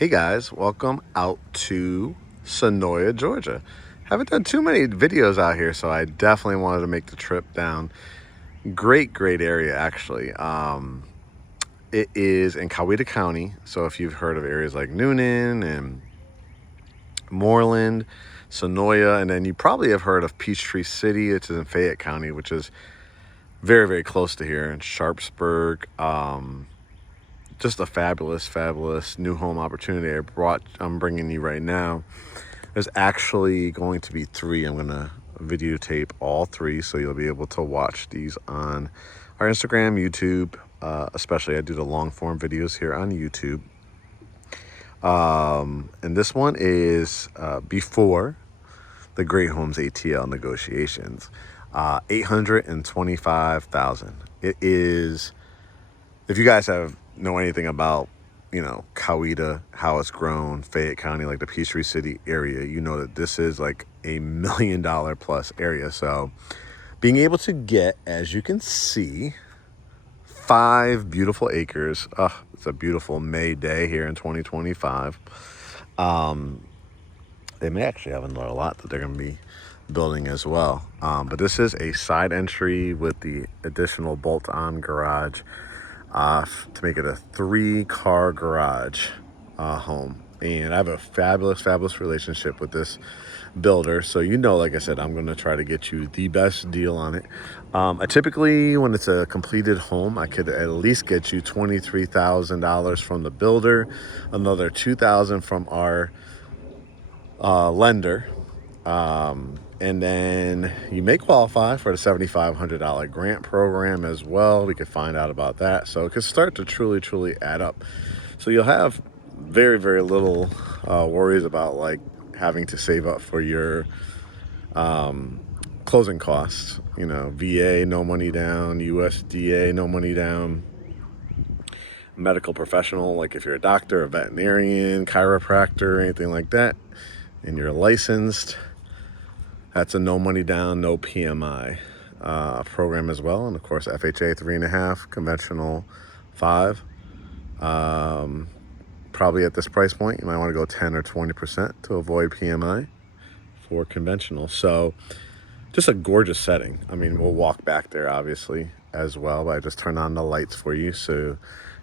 Hey guys, welcome out to Senoia, Georgia. Haven't done too many videos out here, so I definitely wanted to make the trip down. Great area actually. It is in Coweta County, so if you've heard of areas like Noonan and Moreland, Senoia, and then you probably have heard of Peachtree City, which is in Fayette County, which is very close to here, in Sharpsburg. Just a fabulous new home opportunity I'm bringing you right now. There's actually going to be three. I'm gonna videotape all three, so you'll be able to watch these on our Instagram, YouTube. Especially I do the long form videos here on YouTube. And this one is before the GreatHomesATL negotiations. $825,000. It is. If you guys know anything about, Coweta, how it's grown, Fayette County, like the Peachtree City area, you know that this is like $1 million plus area. So being able to get, as you can see, 5 beautiful acres. It's a beautiful May day here in 2025. They may actually have another lot that they're going to be building as well. But this is a side entry with the additional bolt-on garage to make it a 3-car garage home. And I have a fabulous relationship with this builder, so like I said, I'm going to try to get you the best deal on it. I typically, when it's a completed home, I could at least get you $23,000 from the builder, another $2,000 from our lender, and then you may qualify for the $7,500 grant program as well. We could find out about that. So it could start to truly add up. So you'll have very little worries about like having to save up for your closing costs. VA, no money down, USDA, no money down. Medical professional, like if you're a doctor, a veterinarian, chiropractor, anything like that, and you're licensed, that's a no money down, no PMI program as well. And of course, FHA 3.5, conventional 5. Probably at this price point, you might want to go 10 or 20% to avoid PMI for conventional. So just a gorgeous setting. I mean, we'll walk back there obviously as well, but I just turned on the lights for you so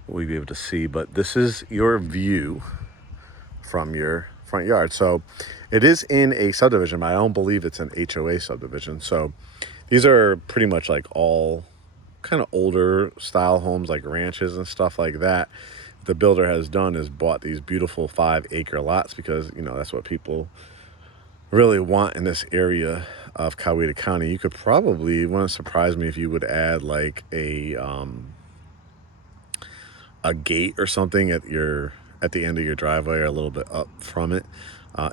we'll be able to see. But this is your view from your front yard. So it is in a subdivision, but I don't believe it's an HOA subdivision. So these are pretty much like all kind of older style homes, like ranches and stuff like that. The builder has done is bought these beautiful 5-acre lots because that's what people really want in this area of Coweta County. You could probably, it wouldn't surprise me if you would add like a gate or something at the end of your driveway or a little bit up from it,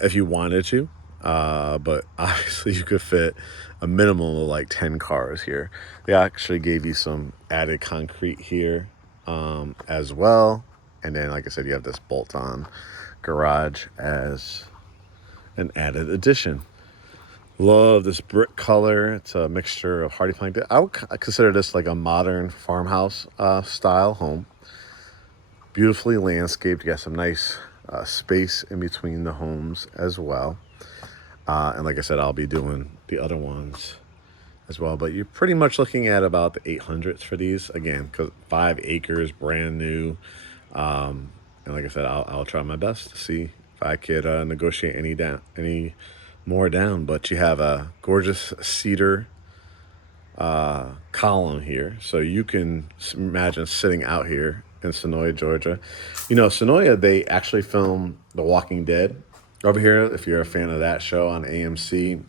if you wanted to. But obviously you could fit a minimum of like 10 cars here. They actually gave you some added concrete here as well. And then, like I said, you have this bolt-on garage as an added addition. Love this brick color. It's a mixture of hardy plank. I would consider this like a modern farmhouse style home. Beautifully landscaped. You got some nice space in between the homes as well. And like I said, I'll be doing the other ones as well. But you're pretty much looking at about the 800s for these. Again, because 5 acres, brand new. And like I said, I'll try my best to see if I could negotiate any more down. But you have a gorgeous cedar column here, so you can imagine sitting out here in Senoia, Georgia. Senoia, they actually film The Walking Dead over here, if you're a fan of that show on AMC.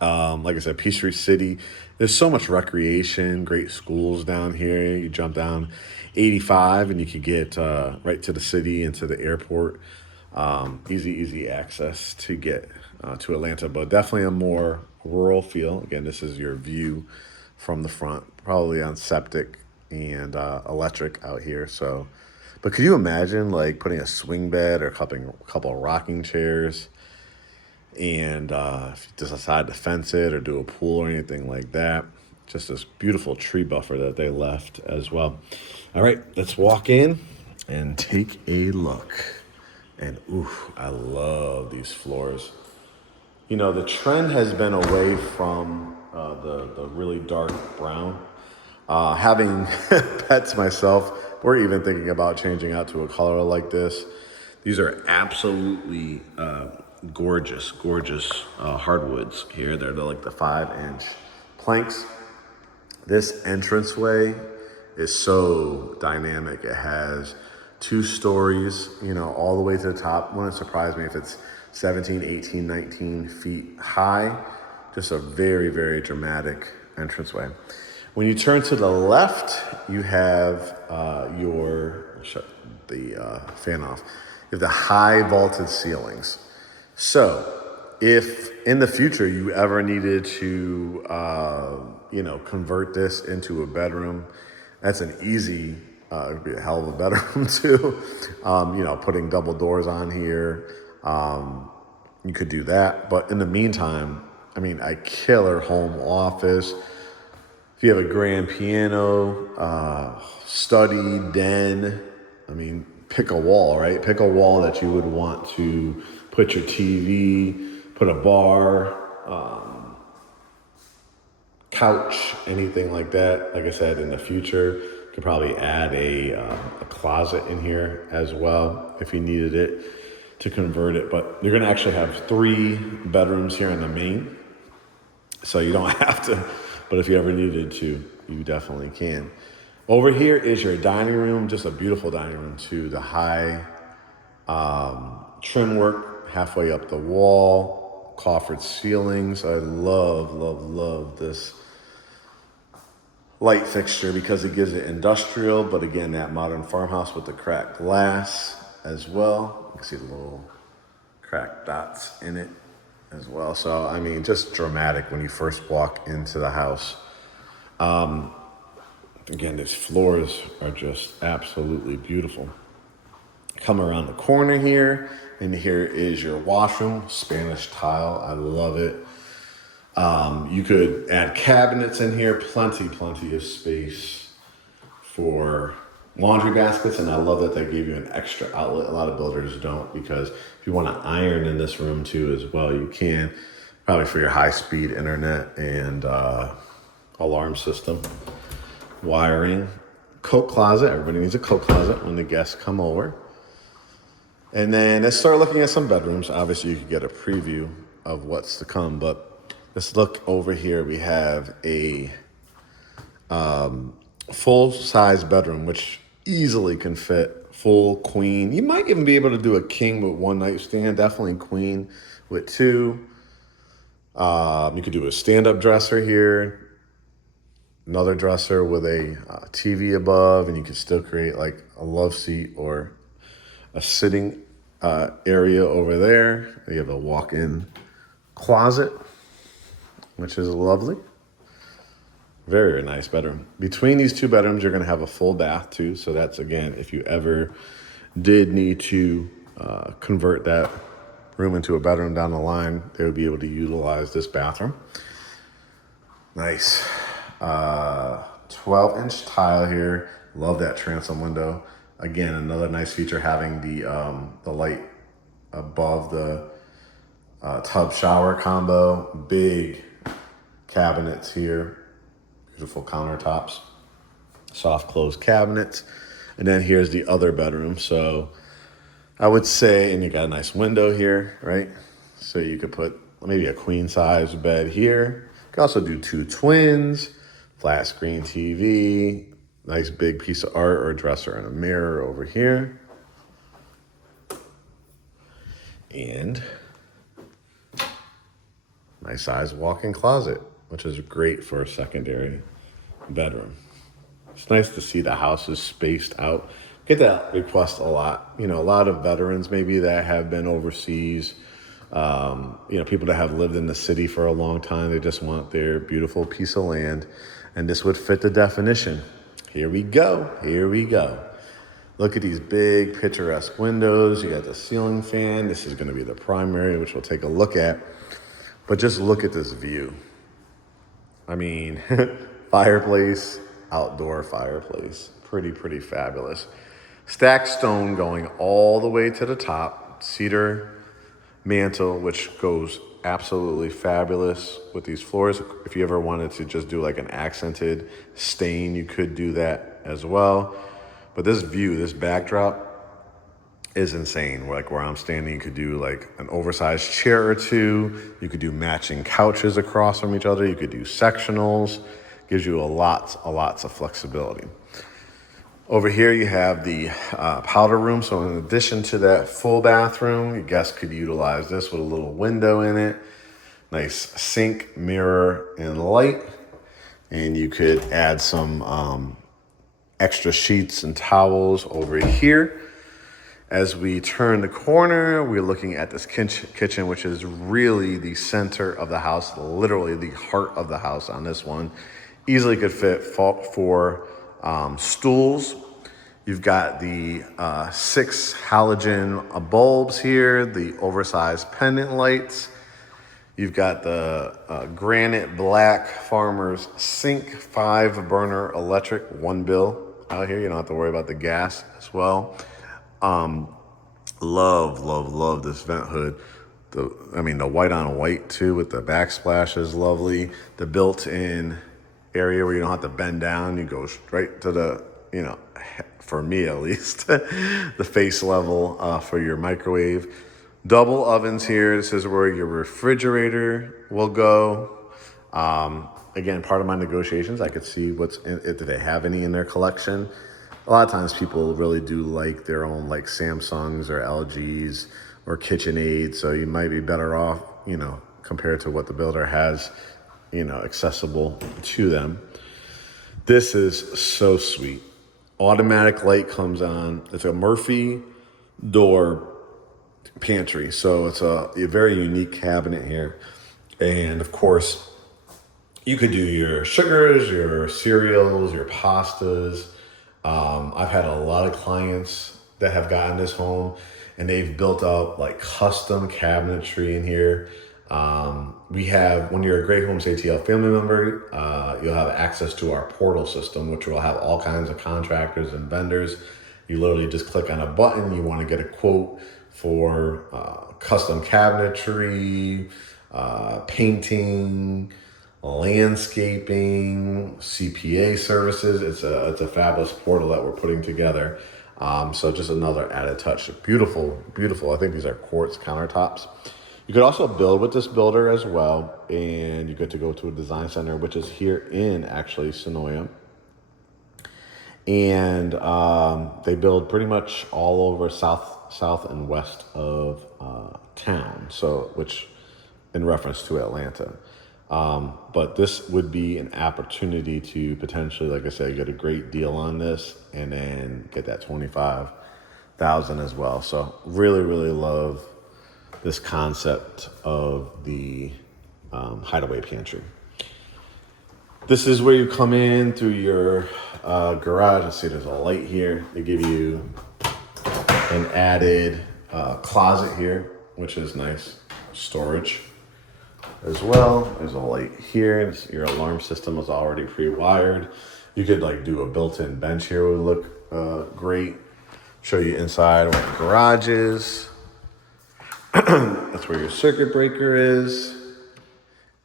Like I said, Peachtree City, there's so much recreation, great schools down here. You jump down 85 and you can get right to the city and to the airport. Easy access to get to Atlanta, but definitely a more rural feel. Again, this is your view from the front, probably on septic and electric out here. So, but could you imagine like putting a swing bed or a couple of rocking chairs, and if you decide to fence it or do a pool or anything like that, just this beautiful tree buffer that they left as well. All right, let's walk in and take a look. And ooh, I love these floors. You know, the trend has been away from the really dark brown. Having pets myself, we're even thinking about changing out to a color like this. These are absolutely gorgeous, gorgeous hardwoods here. They're like the 5-inch planks. This entranceway is so dynamic. It has 2 stories, you know, all the way to the top. Wouldn't surprise me if it's 17, 18, 19 feet high. Just a very, very dramatic entranceway. When you turn to the left, you have shut the fan off. You have the high vaulted ceilings. So if in the future you ever needed to, convert this into a bedroom, that's an easy, it'd be a hell of a bedroom too. Putting double doors on here, you could do that. But in the meantime, I mean, a killer home office. If you have a grand piano, study, den, I mean, pick a wall, right? Pick a wall that you would want to put your TV, put a bar, couch, anything like that. Like I said, in the future, you could probably add a closet in here as well if you needed it to convert it. But you're gonna actually have 3 bedrooms here in the main, so you don't have to, but if you ever needed to, you definitely can. Over here is your dining room, just a beautiful dining room too. The high trim work halfway up the wall, coffered ceilings. I love, love, love this light fixture because it gives it industrial, but again, that modern farmhouse with the cracked glass as well. You can see the little cracked dots in it as well. So, I mean, just dramatic when you first walk into the house. Again, these floors are just absolutely beautiful. Come around the corner here, and here is your washroom, Spanish tile. I love it. You could add cabinets in here, plenty of space for laundry baskets, and I love that they gave you an extra outlet. A lot of builders don't, because if you want to iron in this room too as well, you can, probably for your high-speed internet and alarm system. Wiring, coat closet. Everybody needs a coat closet when the guests come over. And then let's start looking at some bedrooms. Obviously, you can get a preview of what's to come, but let's look over here. We have a full-size bedroom, which easily can fit full queen. You might even be able to do a king with 1 nightstand, definitely queen with 2. You could do a stand-up dresser here, another dresser with a TV above, and you can still create like a love seat or a sitting area over there. You have a walk-in closet, which is lovely. Very, very nice bedroom. Between these 2 bedrooms, you're going to have a full bath too. So that's, again, if you ever did need to convert that room into a bedroom down the line, they would be able to utilize this bathroom. Nice. 12-inch tile here. Love that transom window. Again, another nice feature, having the light above the tub shower combo. Big cabinets here. Beautiful countertops. Soft closed cabinets. And then here's the other bedroom. So I would say, and you got a nice window here, right? So you could put maybe a queen size bed here. You could also do 2 twins, flat screen TV, nice big piece of art or a dresser and a mirror over here. And nice size walk-in closet, which is great for a secondary bedroom. It's nice to see the house is spaced out. Get that request a lot. You know, a lot of veterans maybe that have been overseas, people that have lived in the city for a long time. They just want their beautiful piece of land, and this would fit the definition. Here we go. Here we go. Look at these big picturesque windows. You got the ceiling fan. This is going to be the primary, which we'll take a look at. But just look at this view. I mean, fireplace, outdoor fireplace. Pretty fabulous. Stacked stone going all the way to the top. cedar mantle, which goes absolutely fabulous with these floors. If you ever wanted to just do like an accented stain, you could do that as well. But this view, this backdrop is insane. Like where I'm standing, you could do like an oversized chair or two. You could do matching couches across from each other. You could do sectionals. Gives you lots of flexibility. Over here you have the powder room. So in addition to that full bathroom, your guests could utilize this with a little window in it. Nice sink, mirror, and light. And you could add some extra sheets and towels over here. As we turn the corner, we're looking at this kitchen, which is really the center of the house, literally the heart of the house on this one. Easily could fit for stools. You've got the 6 halogen bulbs here, the oversized pendant lights. You've got the Granite black farmer's sink, 5-burner electric, 1 bill out here. You don't have to worry about the gas as well. Love this vent hood. The white on white too with the backsplash is lovely. The built-in area where you don't have to bend down, you go straight to the, for me at least, the face level for your microwave. Double ovens here. This is where your refrigerator will go. Again, part of my negotiations, I could see what's in it. Do they have any in their collection? A lot of times people really do like their own like Samsungs or LGs or KitchenAid. So you might be better off, compared to what the builder has, accessible to them. This is so sweet. Automatic light comes on. It's a Murphy door pantry. So it's a very unique cabinet here. And of course, you could do your sugars, your cereals, your pastas. I've had a lot of clients that have gotten this home and they've built up like custom cabinetry in here. We have, when you're a GreatHomesATL family member, you'll have access to our portal system, which will have all kinds of contractors and vendors. You literally just click on a button. You want to get a quote for custom cabinetry, painting, landscaping, CPA services. It's a fabulous portal that we're putting together. So just another added touch. Beautiful. I think these are quartz countertops. You could also build with this builder as well, and you get to go to a design center, which is here in actually Senoia. And they build pretty much all over south and west of town. So, which in reference to Atlanta. But this would be an opportunity to potentially, like I said, get a great deal on this and then get that $25,000 as well. So really love this concept of the hideaway pantry. This is where you come in through your garage. I see there's a light here. They give you an added closet here, which is nice. Storage as well. There's a light here. Your alarm system is already pre-wired. You could like do a built-in bench here, would look great. Show you inside where the garage is. That's where your circuit breaker is.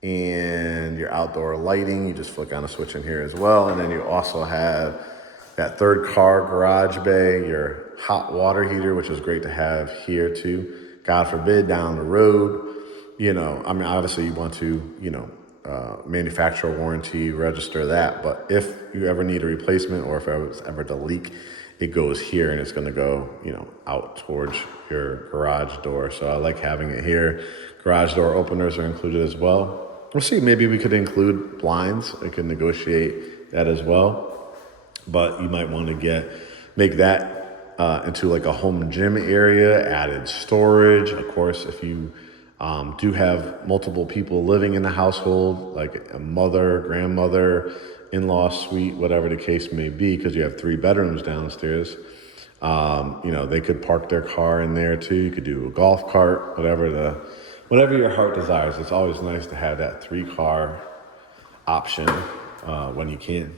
And your outdoor lighting, you just flick on a switch in here as well. And then you also have that third car garage bay, your hot water heater, which is great to have here too. God forbid down the road, obviously you want to, manufacturer warranty, register that. But if you ever need a replacement or if it was ever to leak, it goes here and it's going to go, out towards your garage door. So I like having it here. Garage door openers are included as well. We'll see, maybe we could include blinds. We could negotiate that as well. But you might want to make that into like a home gym area, added storage. Of course, if you do have multiple people living in the household, like a mother, grandmother, in-law suite, whatever the case may be, because you have 3 bedrooms downstairs, they could park their car in there too. You could do a golf cart, whatever your heart desires. It's always nice to have that 3-car option when you can.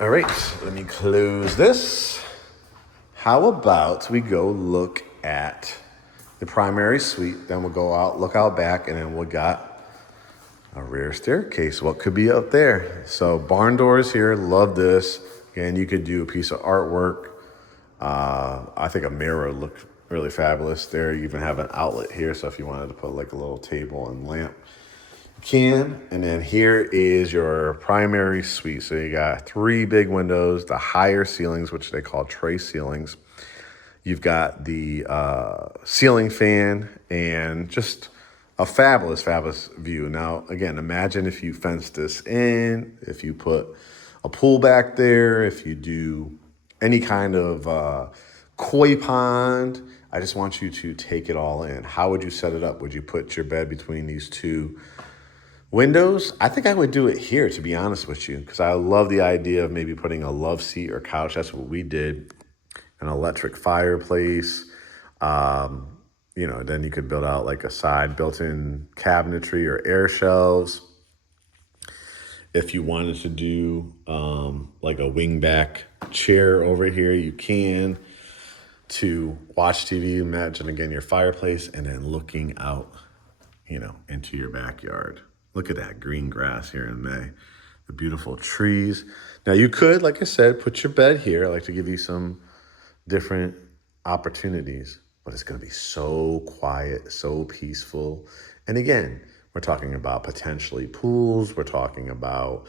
All right, let me close this. How about we go look at the primary suite. Then we'll go out, look out back, and then we got a rear staircase. What could be up there? So barn doors here, love this. Again, you could do a piece of artwork. I think a mirror would look really fabulous there. You even have an outlet here, so if you wanted to put like a little table and lamp, you can. And then here is your primary suite. So you got 3 big windows, the higher ceilings, which they call tray ceilings. You've got the ceiling fan and just a fabulous, fabulous view. Now, again, imagine if you fence this in, if you put a pool back there, if you do any kind of koi pond. I just want you to take it all in. How would you set it up? Would you put your bed between these 2 windows? I think I would do it here, to be honest with you, because I love the idea of maybe putting a love seat or couch. That's what we did. An electric fireplace. Then you could build out like a side built-in cabinetry or air shelves. If you wanted to do like a wingback chair over here, you can, to watch TV. Imagine again your fireplace and then looking out, into your backyard. Look at that green grass here in May, the beautiful trees. Now you could, like I said, put your bed here. I like to give you some different opportunities, but it's going to be so quiet, so peaceful. And again, we're talking about potentially pools. We're talking about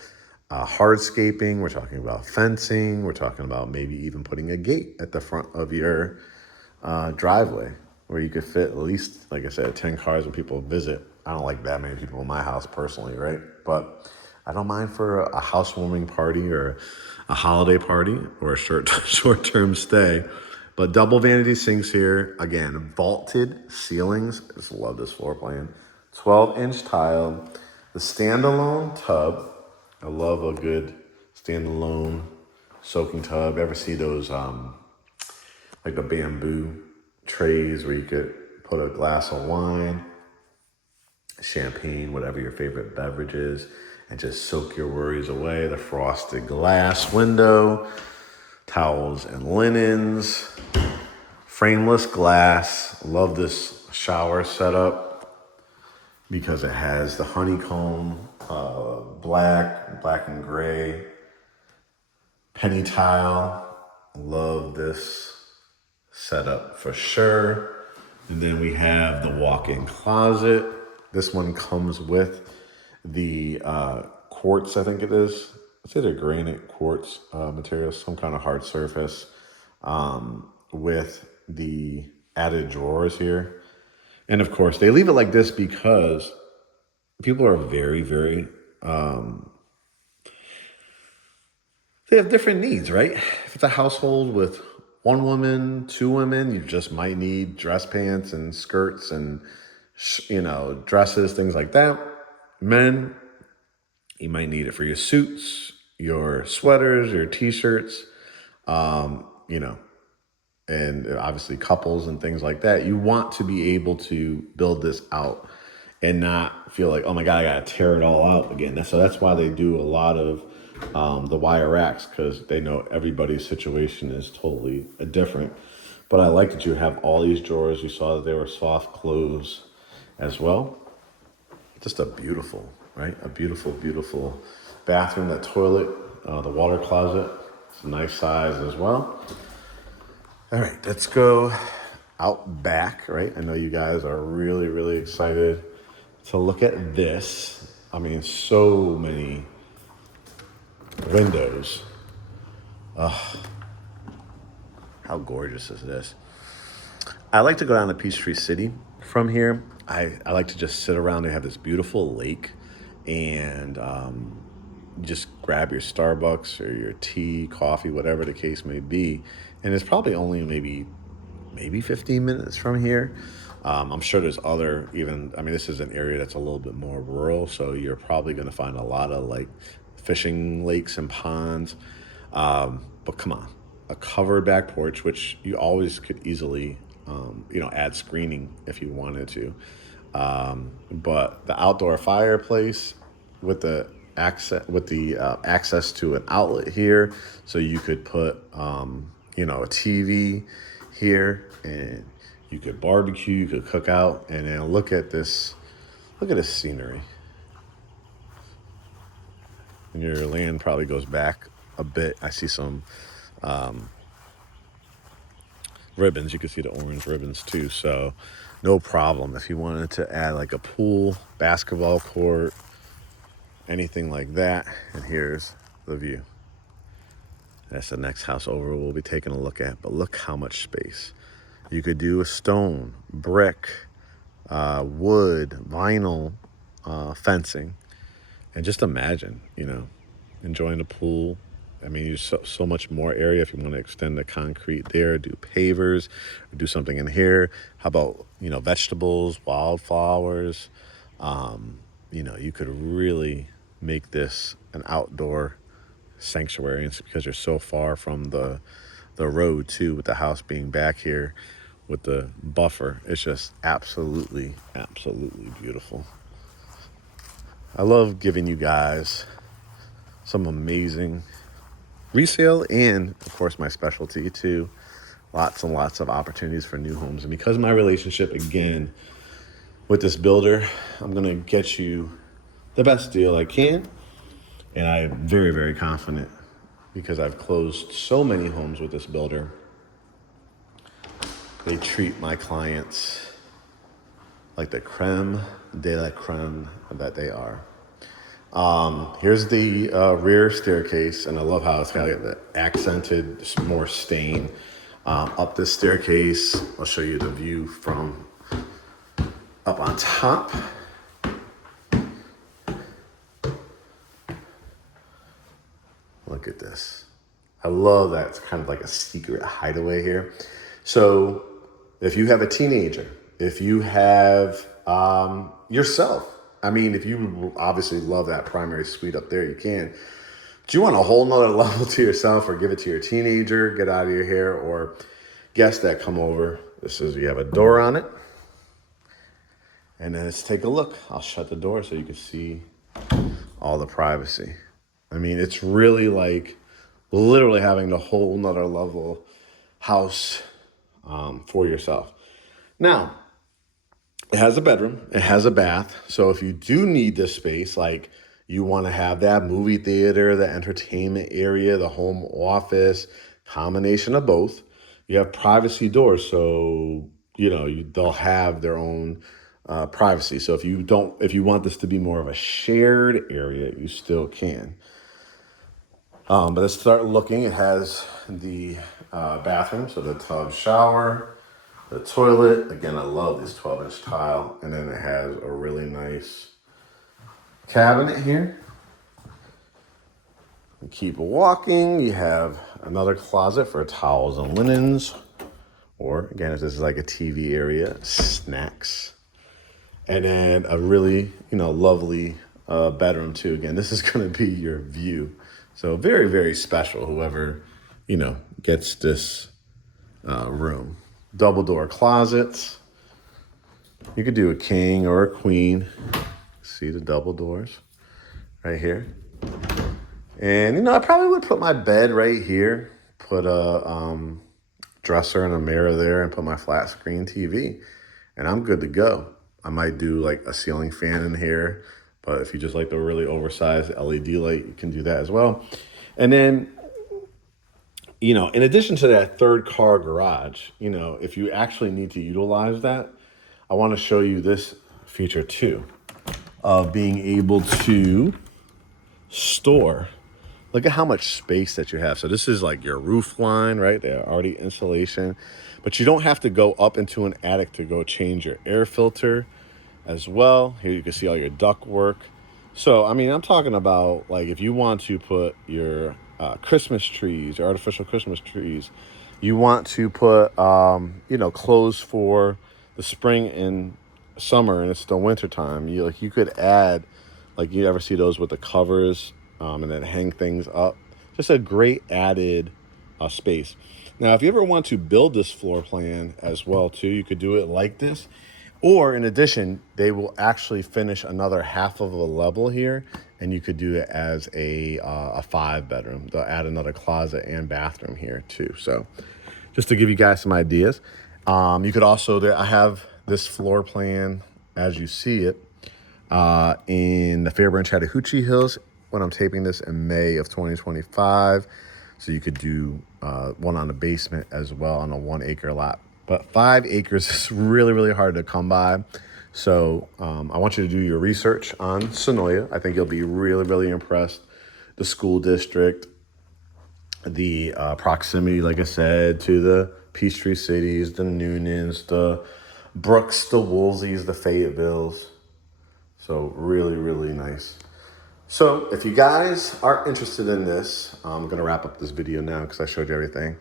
hardscaping. We're talking about fencing. We're talking about maybe even putting a gate at the front of your driveway where you could fit at least, like I said, 10 cars when people visit. I don't like that many people in my house personally, right? But I don't mind for a housewarming party or a holiday party or a short-term stay. But double vanity sinks here. Again, vaulted ceilings. I just love this floor plan. 12-inch tile. The standalone tub. I love a good standalone soaking tub. Ever see those like the bamboo trays where you could put a glass of wine, champagne, whatever your favorite beverage is, and just soak your worries away. The frosted glass window, towels and linens, frameless glass. Love this shower setup because it has the honeycomb, black and gray, penny tile. Love this setup for sure. And then we have the walk-in closet. This one comes with the quartz, I think it is. It's either granite quartz material, some kind of hard surface, with the added drawers here. And of course, they leave it like this because people are very, very, they have different needs, right? If it's a household with 1 woman, 2 women, you just might need dress pants and skirts and, dresses, things like that. Men, you might need it for your suits, your sweaters, your t-shirts, and obviously couples and things like that. You want to be able to build this out and not feel like, oh my God, I got to tear it all out again. So that's why they do a lot of the wire racks, because they know everybody's situation is totally different. But I like that you have all these drawers. You saw that they were soft close as well. Just a beautiful, right? A beautiful, beautiful bathroom. That toilet, the water closet, it's a nice size as well. All right, let's go out back, right? I know you guys are really, really excited to look at this. I mean, so many windows. How gorgeous is this? I like to go down to Peachtree City from here. I like to just sit around. They have this beautiful lake, and just grab your Starbucks or your tea, coffee, whatever the case may be. And it's probably only maybe 15 minutes from here. I'm sure there's other this is an area that's a little bit more rural, so you're probably going to find a lot of like fishing lakes and ponds. But come on, a covered back porch, which you always could easily, add screening if you wanted to. But the outdoor fireplace with the access to an outlet here, so you could put a TV here, and You could barbecue, you could cook out, and then look at this scenery. And your land probably goes back a bit. I see some ribbons. You can see the orange ribbons too. So no problem. If you wanted to add like a pool, basketball court, anything like that. And here's the view. That's the next house over we'll be taking a look at. But look how much space. You could do a stone, brick, wood, vinyl, fencing. And just imagine, enjoying the pool. I mean, there's so much more area if you want to extend the concrete there, do pavers, or do something in here. How about, vegetables, wildflowers? You could really make this an outdoor sanctuary. It's because you're so far from the road too, with the house being back here with the buffer. It's just absolutely beautiful. I love giving you guys some amazing resale and, of course, my specialty too. Lots and lots of opportunities for new homes. And because of my relationship, again, with this builder, I'm going to get you the best deal I can. And I'm very, very confident because I've closed so many homes with this builder. They treat my clients like the creme de la creme that they are. Here's the rear staircase, and I love how it's got the accented, more stain up this staircase. I'll show you the view from up on top. Look at this. I love that it's kind of like a secret hideaway here. So if you have a teenager, if you have yourself, I mean, if you obviously love that primary suite up there, you can. Do you want a whole nother level to yourself, or give it to your teenager, get out of your hair, or guests that come over? This is, you have a door on it. And then let's take a look. I'll shut the door so you can see all the privacy. I mean, it's really like literally having a whole nother level house for yourself. Now, it has a bedroom, it has a bath. So if you do need this space, like you want to have that movie theater, the entertainment area, the home office, combination of both, you have privacy doors. So, they'll have their own privacy. So if you want this to be more of a shared area, you still can. But let's start looking. It has the bathroom, so the tub, shower, the toilet. Again, I love this 12-inch tile. And then it has a really nice cabinet here. You keep walking. You have another closet for towels and linens. Or, again, if this is like a TV area, snacks. And then a really, lovely bedroom, too. Again, this is going to be your view. So very, very special, whoever, gets this room. Double door closets. You could do a king or a queen. See the double doors right here. And, I probably would put my bed right here, put a dresser and a mirror there, and put my flat screen TV. And I'm good to go. I might do like a ceiling fan in here. But if you just like the really oversized LED light, you can do that as well. And then, in addition to that third car garage, if you actually need to utilize that, I want to show you this feature too, of being able to store. Look at how much space that you have. So this is like your roof line, right? They're already insulation, but you don't have to go up into an attic to go change your air filter as well. Here you can see all your duct work. So, I mean, I'm talking about like if you want to put your Christmas trees, your artificial Christmas trees, you want to put, clothes for the spring and summer, and it's the winter time. You could add, like you ever see those with the covers and then hang things up. Just a great added space. Now, if you ever want to build this floor plan as well, too, you could do it like this. Or in addition, they will actually finish another half of a level here, and you could do it as a 5-bedroom. They'll add another closet and bathroom here too. So just to give you guys some ideas. You could also, I have this floor plan as you see it in the Fairburn Chattahoochee Hills when I'm taping this in May of 2025. So you could do one on the basement as well on a 1 acre lot. But 5 acres is really, really hard to come by. So I want you to do your research on Senoia. I think you'll be really, really impressed. The school district, the proximity, like I said, to the Peachtree cities, the Noonans, the Brooks, the Woolseys, the Fayettevilles. So really, really nice. So if you guys are interested in this, I'm going to wrap up this video now because I showed you everything.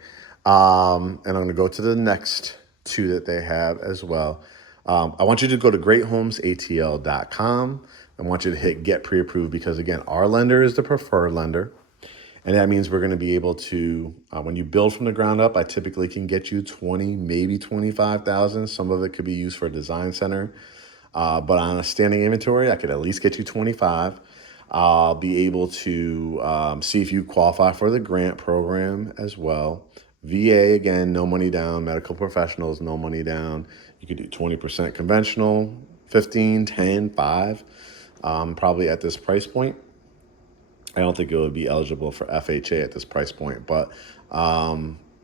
And I'm going to go to the next 2 that they have as well. I want you to go to GreatHomesATL.com. I want you to hit get pre-approved because, again, our lender is the preferred lender. And that means we're going to be able to, when you build from the ground up, I typically can get you 20, maybe 25,000. Some of it could be used for a design center. But on a standing inventory, I could at least get you 25. I'll be able to see if you qualify for the grant program as well. VA, again, no money down. Medical professionals, no money down. You could do 20% conventional, 15, 10, 5, probably at this price point. I don't think it would be eligible for FHA at this price point, but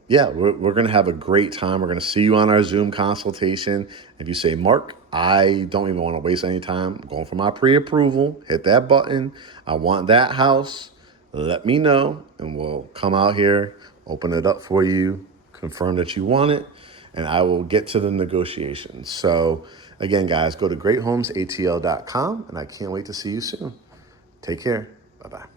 yeah, we're going to have a great time. We're going to see you on our Zoom consultation. If you say, Mark, I don't even want to waste any time, I'm going for my pre-approval, hit that button. I want that house. Let me know, and we'll come out here, open it up for you, confirm that you want it, and I will get to the negotiations. So again, guys, go to GreatHomesATL.com, and I can't wait to see you soon. Take care. Bye-bye.